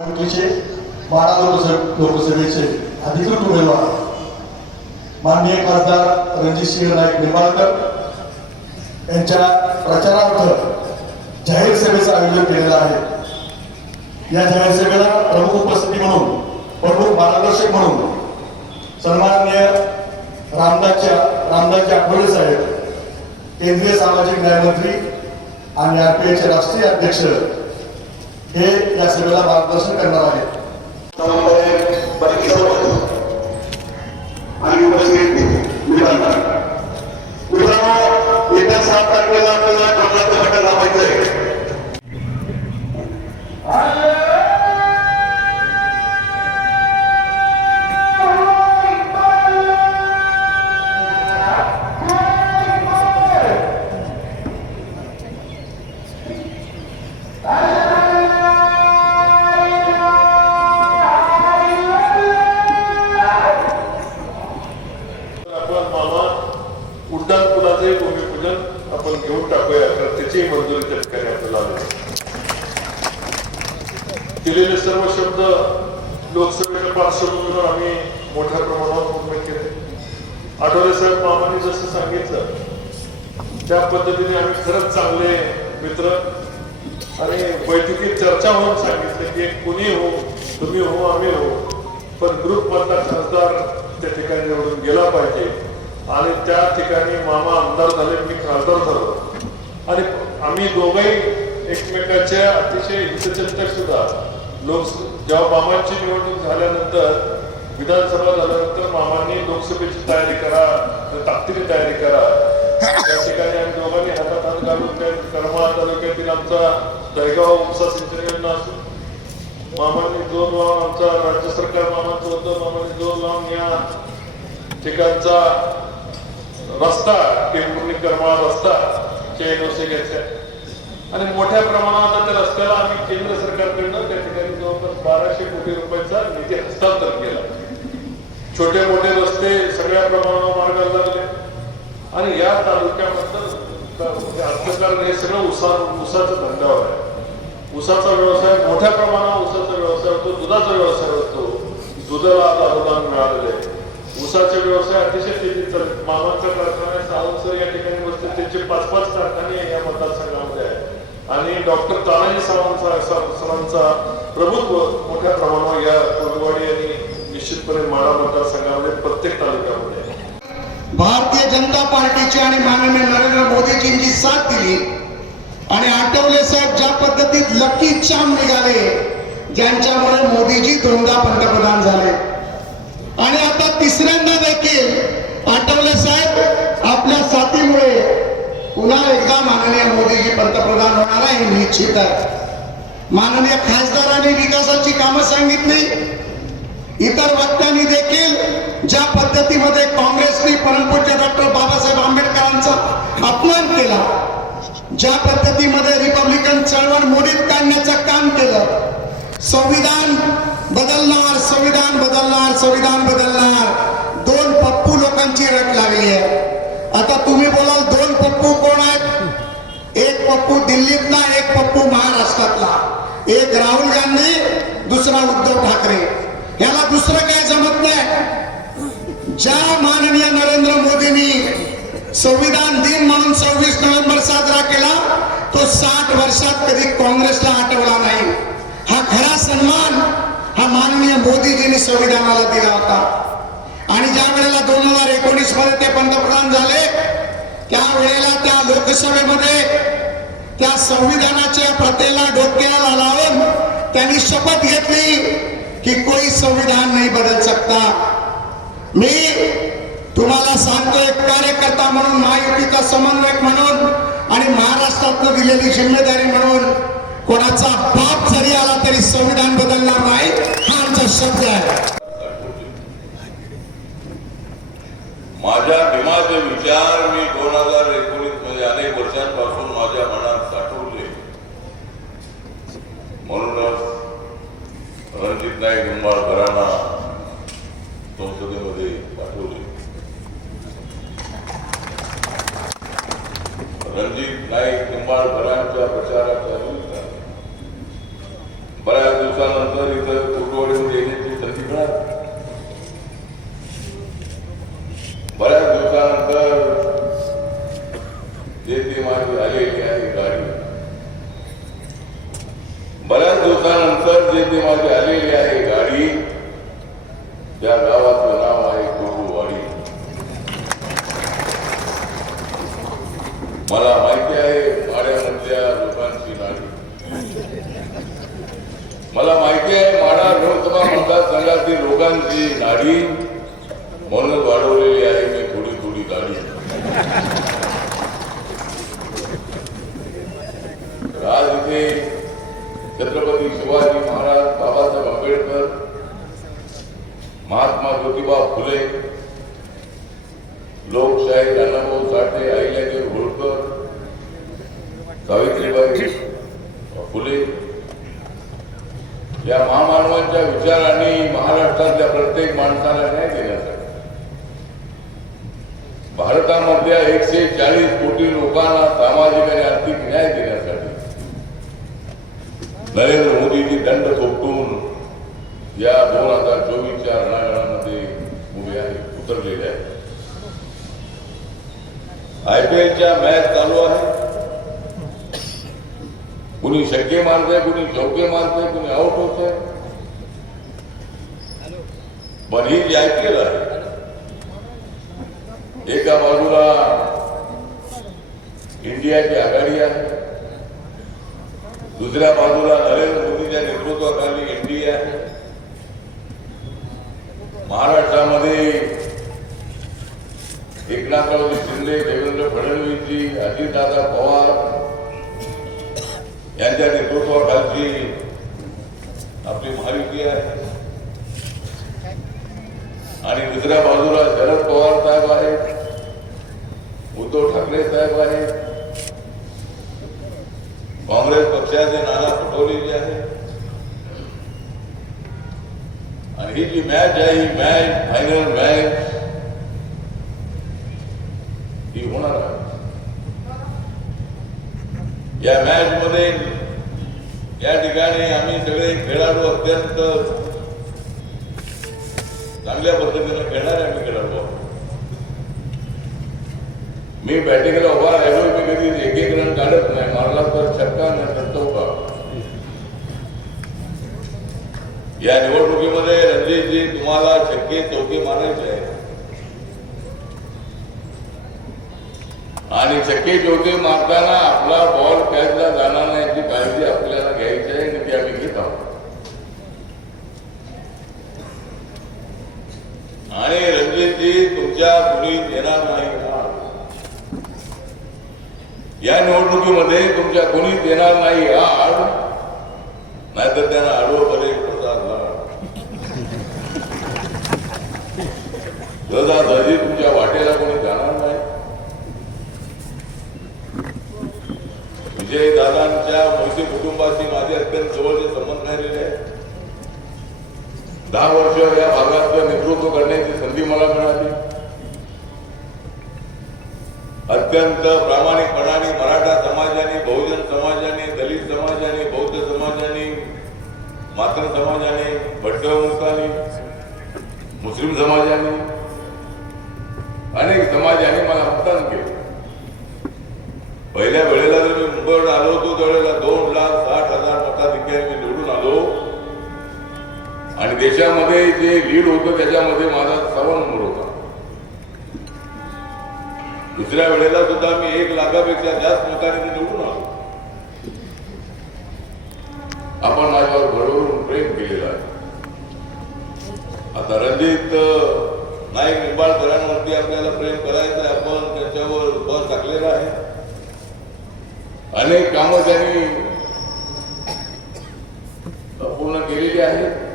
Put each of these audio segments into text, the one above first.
निवडणुकीचे लोकसभेचे अधिकृत उमेदवार. माननीय खासदार रणजितसिंह नाईक निंबाळकर यांच्या प्रचारार्थ जाहीर सभेचं आयोजन केलेलं आहे. या जाहीर सभेला प्रमुख उपस्थिती म्हणून प्रमुख मार्गदर्शक म्हणून सन्माननीय रामदासच्या रामदासचे आठवले साहेब केंद्रीय सामाजिक न्यायमंत्री आणि आरपीआयचे राष्ट्रीय अध्यक्ष हे या सभेला मार्गदर्शन करणार आहेत आणि उपस्थित मित्रांनो. मित्रांनो येत्या सात तारखेला आपल्याला कमलाचं बटन दाबायचं आहे तर आपण मामा उड्डाण पुलाचे भूमिपूजन आपण घेऊन टाकूया तर त्याची मंजुरी त्या ठिकाणी आपल्याला आली केलेले सर्व शब्द लोकसभेच्या पार्श्वभूमीवर आम्ही मोठ्या प्रमाणावर पूर्ण केले. आठवले साहेब मामाने जसं सांगितलं त्या पद्धतीने आम्ही खरंच चांगले मित्र आणि बैठकीत चर्चा होऊन सांगितले की कुणी हो तुम्ही हो आम्ही हो पण ग्रुप मधला खासदार त्या ठिकाणी निवडून गेला पाहिजे. आणि त्या ठिकाणी मामा आमदार झाले मी खासदार झालो. आणि आम्ही दोघंही एकमेकाच्या अतिशय हितचिंतक सुद्धा. लोक जेव्हा मामांची निवडणूक झाल्यानंतर विधानसभा झाल्यानंतर मामांनी लोकसभेची तयारी करा ताकदीने तयारी करा. त्या ठिकाणी आम्ही दोघांनी हातात हात घालून त्या करमाळा तालुक्यातील आमचा दळगाव उपसा सिंचन योजना असो मामांनी दोन लावून आमचा राज्य सरकार मामांचं होतं. मामांनी दोन लावून या ठिकाणचा रस्ता टेंभुर्णी करमाळा रस्ता चेनोसे घेतल्या. आणि मोठ्या प्रमाणावर त्या रस्त्याला आम्ही केंद्र सरकारकडनं त्या ठिकाणी जवळपास बाराशे कोटी रुपयाचा निधी हस्तांतर केला. छोटे मोठे रस्ते सगळ्या प्रमाणावर मार्गाला लागले. आणि या तालुक्यामध्ये म्हणजे अर्थकारण हे सगळं उसा ऊसाचं धंद्यावर आहे. उसाचा व्यवसाय मोठ्या प्रमाणावर ऊसाचा व्यवसाय होतो दुधाचा व्यवसाय होतो. दुधाला आज अनुदान मिळालेलं आहे. ऊसाचे व्यवसाय अतिशय तेजीत चालले. मामांचा कारखाना आहे, सावंतसर या ठिकाणी बसते त्यांचे पाच पाच कारखाने या मतदारसंघामध्ये आणि डॉक्टर तानाजी सरांचा प्रभुत्व मोठ्या प्रमाणावर या कोलवाडी आणि निश्चितपणे माडा मतदारसंघामध्ये प्रत्येक तालुक्यामध्ये भारतीय जनता पार्टीची आणि माननीय नरेंद्र मोदीजींची साथ दिली आणि आठवले साहेब ज्या पद्धतीत लकी चाम निघाले ज्यांच्यामुळे मोदीजी दोनदा पंतप्रधान झाले. आणि आता तिसऱ्यांदा देखील आठवले साहेब आपल्या साथीमुळे पुन्हा एकदा माननीय मोदीजी पंतप्रधान होणार आहे हे निश्चित आहे. माननीय खासदारांनी विकासाची कामं सांगितली. इतर वक्त्यांनी देखील ज्या पद्धतीमध्ये काँग्रेसने परमपूज्य डॉक्टर बाबासाहेब आंबेडकरांचा अपमान केला ज्या पद्धतीमध्ये रिपब्लिकन चळवळ मोडीत काढण्याचं काम केलं संविधान बदलणार संविधान बदलणार संविधान बदलणार दोन पप्पू लोकांची रट लागली आहे आता तुम्ही बोलाल दोन पप्पू कोण आहेत एक पप्पू दिल्लीतला एक पप्पू महाराष्ट्रातला. एक राहुल गांधी दुसरा उद्धव ठाकरे. याला दुसरं काय जमत नाही. ज्या माननीय नरेंद्र मोदींनी संविधान दिन म्हणून सव्वीस नोव्हेंबर साजरा केला तो साठ वर्षात कधी काँग्रेसला आठवला नाही. हा खरा सन्मान हा माननीय मोदीजींनी संविधानाला दिला होता. आणि ज्या वेळेला दोन हजार एकोणीसमध्ये ते पंतप्रधान झाले त्यावेळेला त्या लोकसभेमध्ये त्या संविधानाच्या प्रतेला डोक्याला लावून त्यांनी शपथ घेतली की कोई संविधान नाही बदल सकता. मी तुम्हाला सांगतो एक कार्यकर्ता म्हणून महायुतीचा समन्वयक म्हणून आणि महाराष्ट्रातनं दिलेली जिम्मेदारी म्हणून कोणाचा बाप जरी आला तरी संविधान बदलणार नाही हा आमचा शब्द आहे. माझ्या भीमाचे विचार मी दोन हजार एकोणीसमध्ये अनेक वर्षांपासून माझ्या मनात साठवले म्हणूनच रणजित नाईक निंबाळकरांना संसदेमध्ये पाठवले रणजित नाईक निंबाळकरांच्या प्रचाराच्या विरुद्ध बऱ्याच दिवसानंतर बऱ्याच दिवसानंतर जे ती माझी आलेली आहे गाडी बऱ्याच दिवसानंतर आलेली आहे गाडी. त्या गावात नाव आहे कोरुवाडी मला माहिती आहे माड्यामधल्या लोकांची नाडी मला माहिती आहे माडा लोकसभा मतदारसंघातील लोकांची नाडी म्हणूनच वाढवलेली आहे मी थोडी थोडी गाडी तर आज इथे छत्रपती शिवाजी महाराज बाबासाहेब आंबेडकर महात्मा ज्योतिबा फुले लोकशाही नानाभाऊ साठे अहिल्यादेवी होळकर सावित्रीबाई फुले. या महामानवांच्या विचारांनी महाराष्ट्रातल्या प्रत्येक माणसाला न्याय देण्यासाठी. भारतामधल्या एकशे चाळीस कोटी लोकांना सामाजिक आणि आर्थिक न्याय देण्यासाठी नरेंद्र मोदीजी दंड थोपटून या दोन हजार चोवीसच्या रणांगणामध्ये उभे आहेत उतरलेले आहेत. आय पी एलच्या मॅच चालू आहे. कुणी शक्य मारतोय कुणी चौके मारतोय कुणी आउट आहे पण ही जी आय पी एल आहे एका बाजूला इंडियाची आघाडी आहे. दुसऱ्या बाजूला नरेंद्र मोदीच्या नेतृत्वाखाली एनडीए आहे. महाराष्ट्रामध्ये एकनाथरावजी शिंदे देवेंद्र फडणवीसजी अजितदादा पवार यांच्या नेतृत्वाखालची आपली महायुती आहे. आणि दुसऱ्या बाजूला शरद पवार साहेब आहेत उद्धव ठाकरे साहेब आहेत काँग्रेस पक्षाचे नाना पटोले जे आहेत. आणि ही जी मॅच आहे ही मॅच मी बॅटिंगला उभा राहिलो मी कधी एक एक रन काढत नाही मारला तर छक्का नाही चौका या निवडणुकीमध्ये रणजितजी तुम्हाला छक्के चौके मारायचे आहे आणि छक्के चौके मारताना आपला बॉल कॅचला जाणार नाही याची काळजी आपल्याला घ्यायची आहे आणि ती आम्ही घेत आहोत. आणि रणजितजी तुमच्या कुणीत येणार नाही. या निवडणुकीमध्ये तुमच्या कोणी देणार नाही आड नाहीतर त्यांना आडवं बरे प्रसाद सहजासहजी तुमच्या वाटेला कोणी जाणार नाही. विजय दादांच्या मोहिते कुटुंबाशी माझे अत्यंत जवळचे संबंध राहिलेले आहेत. दहा वर्ष या भागातलं नेतृत्व करण्याची संधी मला मिळाली. अत्यंत प्रामाणिकपणाने मराठा समाजाने बहुजन समाजाने दलित समाजाने बौद्ध समाजाने मात्र समाजाने भटकमुक्ताने मुस्लिम समाजाने अनेक समाजाने मला मतदान केलं. पहिल्या वेळेला जर मी मुंबईवर आलो होतो त्यावेळेला दोन लाख साठ हजार मताधिकारी मी निवडून आलो. आणि देशामध्ये जे लीड होतं त्याच्यामध्ये माझा दुसऱ्या वेळेला सुद्धा मी एक लाखापेक्षा जास्त मताने निवडून आलो आपण माझ्यावर भरभरून प्रेम केलेलं आहे. आता रणजित नाईक निंबाळकरांवरती आपल्याला प्रेम करायचं आहे आपण त्याच्यावर भर टाकलेला आहे. अनेक कामं त्यांनी पूर्ण केलेली आहेत.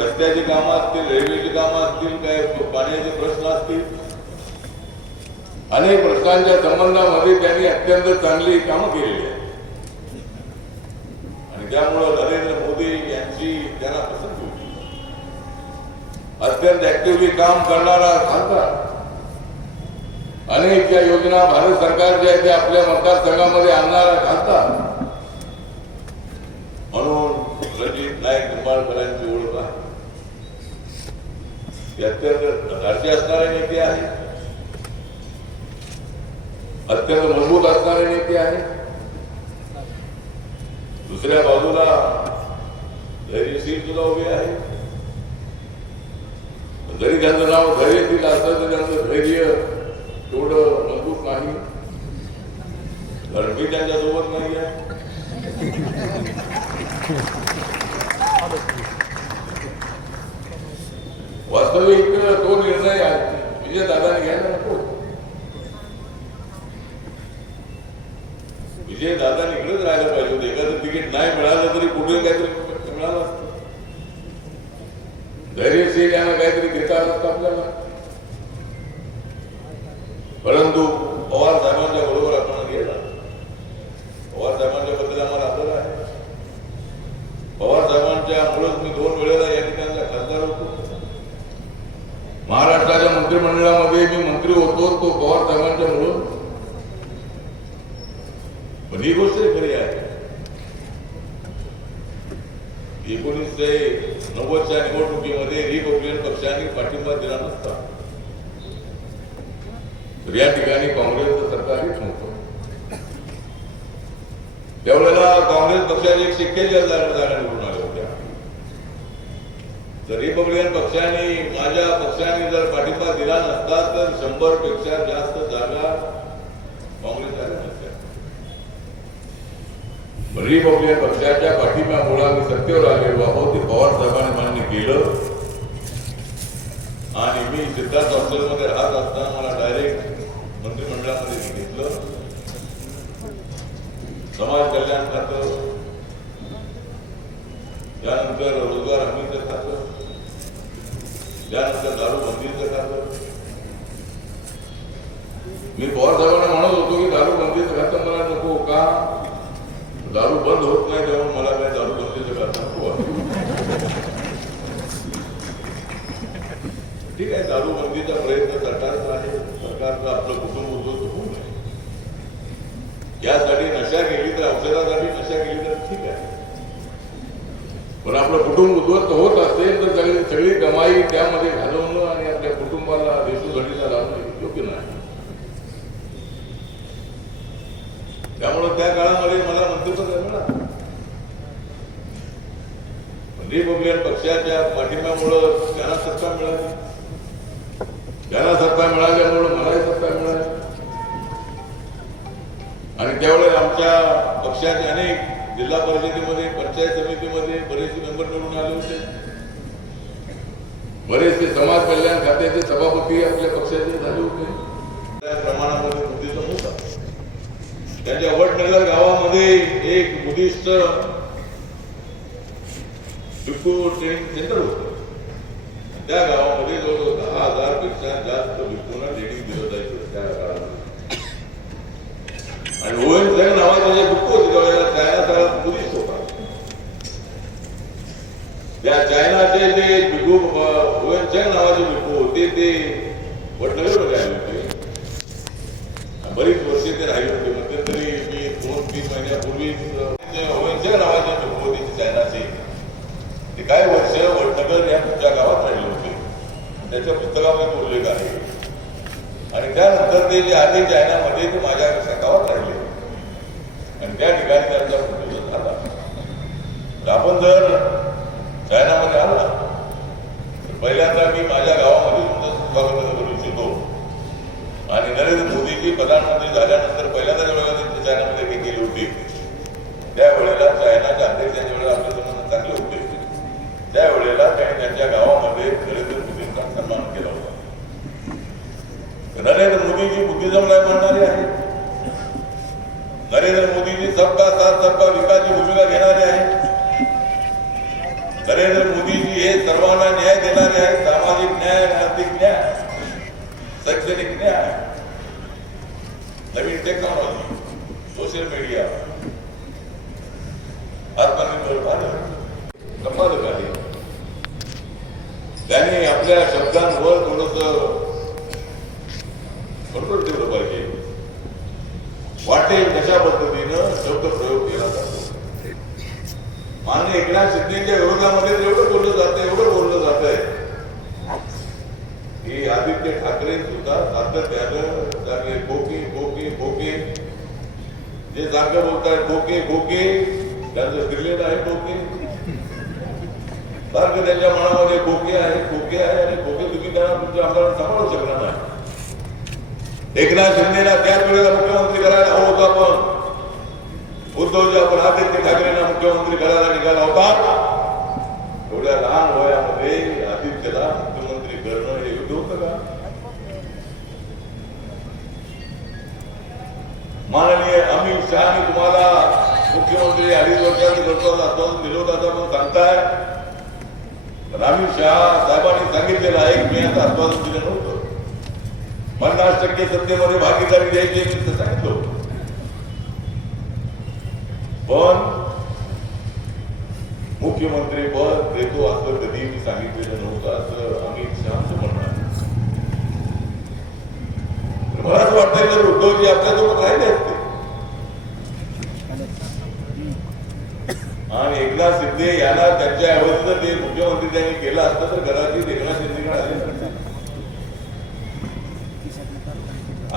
रस्त्याची कामं असतील रेल्वेची कामं असतील काय पाण्याचे प्रश्न असतील अनेक प्रश्नांच्या संबंधामध्ये त्यांनी अत्यंत चांगली कामं केलेली आहेत. आणि त्यामुळं नरेंद्र मोदी यांची त्यांना पसंत होती. अत्यंत ऍक्टिव्हली काम करणारा खासदार अनेक ज्या योजना भारत सरकारच्या आहेत त्या आपल्या मतदारसंघामध्ये आणणारा खासदार म्हणून रणजित नाईक निंबाळकरांची ओळख आहे. ते अत्यंत दर्जा असणारे नेते आहे अत्यंत मजबूत असणारे नेते आहे. दुसऱ्या बाजूला धैर्यशील सुद्धा उभे आहे. जरी त्यांचं नाव धैर्यशील असलं तर त्यांचं धैर्य तेवढं मजबूत नाही. कारण मी त्यांच्यासोबत नाही आहे. वास्तविक तो निर्णय विजय दादाने घ्यायला नको. विजय दादा इकडेच राहायला पाहिजे होते. एखादं तिकीट नाही मिळालं तरी कुठे काहीतरी मिळालं असतं. धैर्यशील यांना काहीतरी घेता आलं असतं आपल्याला परंतु पवार साहेबांच्या बरोबर आपण गेला पवार साहेबांच्या बद्दल आम्हाला आदर आहे पवार साहेबांच्या मुळेच मी दोन वेळेला या ठिकाणचा खासदार होतो महाराष्ट्राच्या मंत्रिमंडळामध्ये मी मंत्री होतो तो पवार साहेबांच्या मुळे पण ही गोष्ट खरी आहे एकोणीसशे नव्वदच्या निवडणुकीमध्ये रिपब्लिकन पक्षाने पाठिंबा दिला नसता. तर या ठिकाणी काँग्रेसचं सरकार नव्हतं त्यावेळेला काँग्रेस पक्षाने एकशे एक्केचाळीस जागा जागा निवडून आल्या होत्या. तर रिपब्लिकन पक्षाने माझ्या पक्षाने जर पाठिंबा दिला नसता तर शंभरपेक्षा जास्त जागा काँग्रेस आल्या नसत्या रिपब्लिकन पक्षाच्या पाठिंब्यामुळे आम्ही सत्तेवर आलेलो आहोत ते पवार साहेबांनी मान्य केलं. आणि मी सिद्धार्थ हॉस्टेलमध्ये राहत असताना मला डायरेक्ट मंत्रिमंडळामध्ये घेतलं. समाज कल्याण खातं त्यानंतर रोजगार हमीचं खातं त्यानंतर दारू बंदीचं खातं. मी पवार साहेबांना म्हणत होतो की दारू बंदीचं खातं मला नको का? दारू बंद होत नाही तेव्हा मला काय दारू बंदीचं खातं नको. ठीक आहे दारू बंदीचा प्रयत्न सरकारचा आहे सरकारचा आपलं कुटुंब उद्ध्वस्त होऊ नये. यासाठी नशा केली तर औषधासाठी नशा केली तर ठीक आहे. पण आपलं कुटुंब उद्ध्वस्त होत असेल तर सगळी सगळी कमाई त्यामध्ये घालवणं आणि आपल्या कुटुंबाला देशोधडीला लावणं योग्य नाही. त्यामुळे त्या काळात मला मंत्रिपद मिळालं रिपब्लिकन पक्षाच्या पाठिंब्यामुळं त्यांना सत्ता मिळाली त्यांना सत्ता मिळाल्यामुळं मलाही सत्ता मिळाली. आणि त्यावेळेस आमच्या पक्षाचे अनेक जिल्हा परिषदेमध्ये पंचायत समितीमध्ये बरेचसे मेंबर निवडून आले होते. बरेचसे समाज कल्याण खात्याचे सभापती आपल्या पक्षाचे झाले होते. त्या प्रमाणामध्ये होता त्यांच्या वडनगर गावामध्ये एक बुद्धिस्ट भिक्खू ट्रेनिंग सेंटर होतं. त्या गावामध्ये जवळजवळ दहा हजारपेक्षा जास्त भिक्खूंना ट्रेनिंग दिलं जायचं त्या काळामध्ये आणि ओएन सर नावाचा जे भिक्खू होते त्यावेळेला चायना सगळा बुद्धिस्ट होता. त्या चायनाचे जे भिक्खू ओएन चंग नावाचे भिक्खू होते ते वडनगरमध्ये होते बरीच वर्षे ते राहिले होते मध्यंतरी मी दोन तीन महिन्यापूर्वी ओएनचे नावाचे भिक्खू होते ते चायनाचे ते काय वर्ष वडनगर या तुमच्या गावात राहिले होते त्याच्या पुस्तकामध्ये उल्लेख आहे आणि त्यानंतर जे आले चायनामध्ये ते माझ्या गावात राहिले आणि त्या ठिकाणी त्यांचा मृत्यू झाला. तर आपण जर चायनामध्ये आला तर पहिल्यांदा मी माझ्या गावामध्ये तुमचं स्वागत करू इच्छितो. आणि नरेंद्र मोदीजी प्रधानमंत्री झाल्यानंतर पहिल्यांदा वेळेला त्यांनी चायनामध्ये काही केली होती त्यावेळेला चायनाच्या अध्यक्षांच्या वेळेला आपले संबंध चांगले होते. त्यावेळेला त्यांनी त्यांच्या गावामध्ये नरेंद्र मोदींचा सन्मान केला. बुद्धिजम नाही म्हणणारे आहेत नरेंद्र मोदीजी सबका साथ, सबका विकासची भूमिका घेणारे आहेत नरेंद्र मोदीजी हे सर्वांना न्याय देणारे आहेत सामाजिक न्याय, आर्थिक न्याय, शैक्षणिक न्याय, नवीन टेक्नॉलॉजी सोशल मीडिया आत्मनिर्भर भारत संपादक आहे त्याने आपल्या शब्दांवर थोडस बरोबर ठेवलं पाहिजे वाटेल कशा पद्धतीनं शब्द प्रयोग केला जातो. मान्य एकनाथ शिंदेच्या विरोधामध्ये एवढं बोललं जात एवढं बोललं जात आहे ठाकरे सुद्धा सातत्यानं चांगले खोके खोके खोके जे जागा बोलतायत खोके खोके त्यांचं फिरलेलं आहे खोके सारखं त्यांच्या मनामध्ये खोके आहे खोके आहे. आणि खोके तुम्ही त्यांना तुमच्या आमदारांना सांभाळू शकणार नाही. एकनाथ शिंदेला त्याच वेळेला मुख्यमंत्री करायला हवं होतं आपण. उद्धवजी आपण आदित्य ठाकरेंना मुख्यमंत्री करायला निघाला होता. एवढ्या लहान वयामध्ये आदित्यला मुख्यमंत्री करणं हे योग्य होतं का? माननीय अमित शहानी तुम्हाला मुख्यमंत्री अडीच वर्षांनी करतो आश्वासन दिलं होतं आता पण सांगताय? पण अमित शहा साहेबांनी सांगितलेलं आहे मी आता आश्वासन दिलं नव्हतं. पन्नास टक्के सत्तेमध्ये भागीदारी द्यायची मी सांगितलं पण मुख्यमंत्री पद देतो असं कधी मी सांगितलेलं नव्हतं असं अमित शहाचं म्हणणार मला असं वाटतं जर उद्धवजी आपल्यासोबत राहिले असते. आणि एकनाथ शिंदे यांना त्यांच्या ऐवजी जर ते मुख्यमंत्री त्यांनी केलं असतं तर कदाचित एकनाथ शिंदेकडे आले नसते.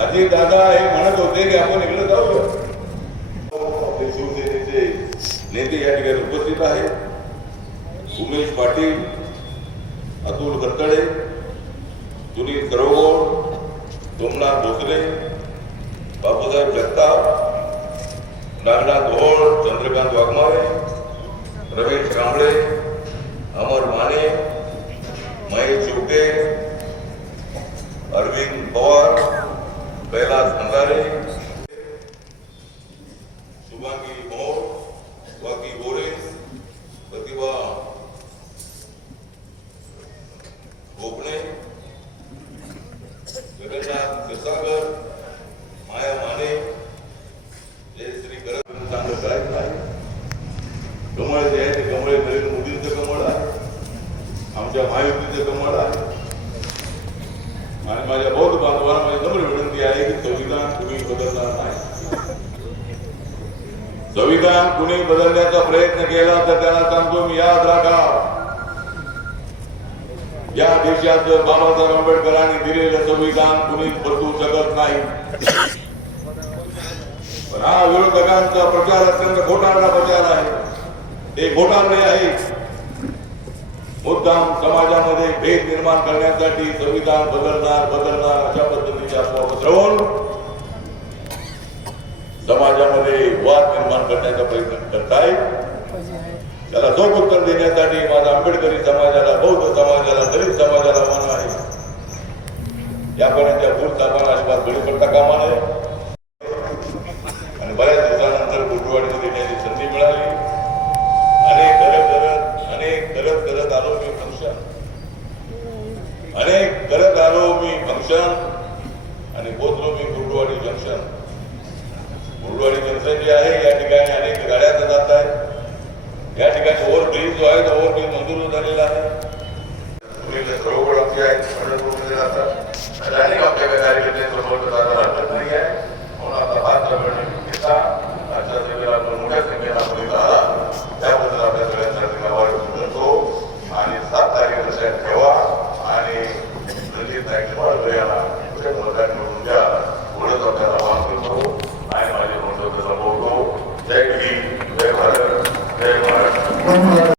आधी दादा हे म्हणत होते की आपण इकडे जाऊ. आपले शिवसेनेचे नेते या ठिकाणी उपस्थित आहेत. उमेश पाटील अतुल करतडे सुनील करवगोड सोमनाथ भोसले बापूसाहेब जगताप नागनाथ घोळ चंद्रकांत वाघमारे रमेश कांबळे अमर माने महेश चिवटे अरविंद पवार कैलास खंदारे शुभांगी मोर स्वाती गोरे प्रतिभा गोपणे जगन्नाथ क्षीरसागर माया माने जयश्री करत चांगलं गायक आहे. कमळ जे आहे ते कमळ नरेंद्र मोदींचं कमळ आहे. आमच्या महायुतीचं कमळ आहे आणि माझ्या बौद्ध बांधवांना माझी नम्र विनंती आहे की संविधान तुम्ही बदलणार नाही संविधान कुणी बदलण्याचा प्रयत्न केला तर त्याला सांगतो मी याद राखा. या देशात बाबासाहेब आंबेडकरांनी दिलेलं संविधान कुणीच बदलू शकत नाही. पण हा विरोधकांचा प्रचार अत्यंत घोटाळा प्रचार आहे. ते घोटाळे आहे. मुद्दाम समाजामध्ये भेद निर्माण करण्यासाठी संविधान बदलणार बदलणार अशा पद्धतीचे आपण समाजामध्ये वाद निर्माण करण्याचा प्रयत्न करताय. त्याला चोख उत्तर देण्यासाठी माझा आंबेडकरी समाजाला बौद्ध समाजाला दलित समाजाला मान आहे. यापर्यंतच्या भूल साहेबांना अजिबात बळी पडता कामा नये. आणि बऱ्याच दिवसानंतर कुटुंबवाडीमध्ये येण्याची संधी मिळाली. अनेक करत करत अनेक करत करत आलो मी फंक्शन अनेक करत आलो मी फंक्शन